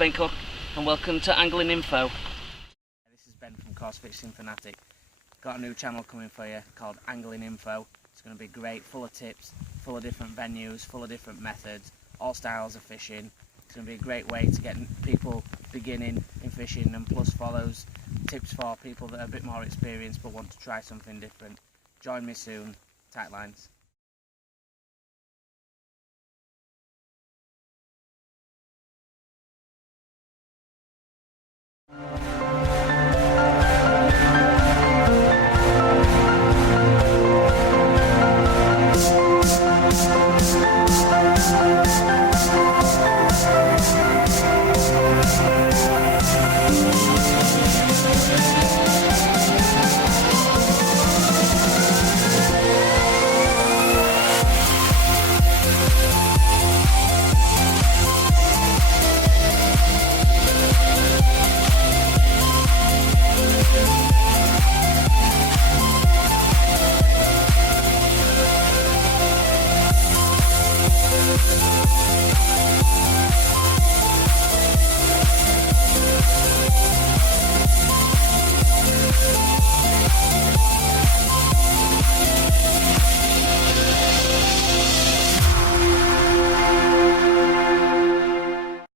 Ben Cook and welcome to Angling Info. This is Ben from Course Fixing Fanatic. Got a new channel coming for you called Angling Info. It's going to be great, full of tips, full of different venues, full of different methods, all styles of fishing. It's going to be a great way to get people beginning in fishing, and plus follows tips for people that are a bit more experienced but want to try something different. Join me soon. Tight lines.